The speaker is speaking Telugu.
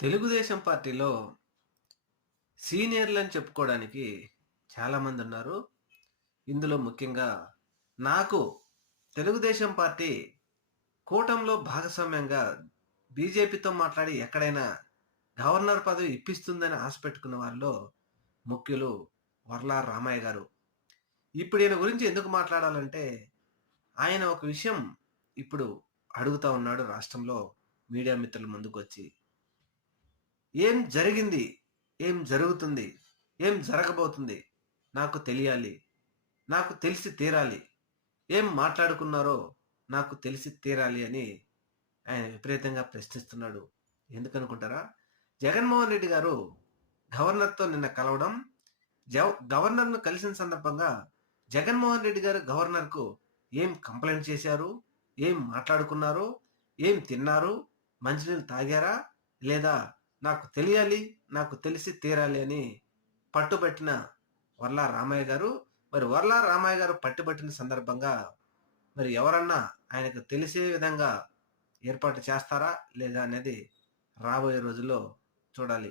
తెలుగుదేశం పార్టీలో సీనియర్లని చెప్పుకోవడానికి చాలామంది ఉన్నారు. ఇందులో ముఖ్యంగా నాకు తెలుగుదేశం పార్టీ కూటమిలో భాగస్వామ్యంగా బీజేపీతో మాట్లాడి ఎక్కడైనా గవర్నర్ పదవి ఇప్పిస్తుందని ఆశ పెట్టుకున్న వారిలో ముఖ్యులు వర్ల రామయ్య గారు. ఇప్పుడు ఈయన గురించి ఎందుకు మాట్లాడాలంటే ఆయన ఒక విషయం ఇప్పుడు అడుగుతా ఉన్నాడు రాష్ట్రంలో మీడియా మిత్రుల ముందుకొచ్చి. ఏం జరిగింది? ఏం జరుగుతుంది? ఏం జరగబోతుంది? నాకు తెలియాలి. నాకు తెలిసి తీరాలి. ఏం మాట్లాడుకున్నారో నాకు తెలిసి తీరాలి అని ఆయన విపరీతంగా ప్రశ్నిస్తున్నాడు. ఎందుకనుకుంటారా? జగన్మోహన్ రెడ్డి గారు గవర్నర్‌తో నిన్న కలవడం, గవర్నర్‌ను కలిసిన సందర్భంగా జగన్మోహన్ రెడ్డి గారు గవర్నర్‌కు ఏం కంప్లెయింట్ చేశారు? ఏం మాట్లాడుకున్నారు? ఏం తిన్నారు? మంచినీళ్ళు తాగారా? లేదా నాకు తెలియాలి, నాకు తెలిసి తీరాలి అని పట్టుబట్టిన వర్ల రామయ్య గారు. మరి వర్ల రామయ్య గారు పట్టుబట్టిన సందర్భంగా మరి ఎవరన్నా ఆయనకు తెలిసే విధంగా ఏర్పాటు చేస్తారా? లేదా అనేది రాబోయే రోజుల్లో చూడాలి.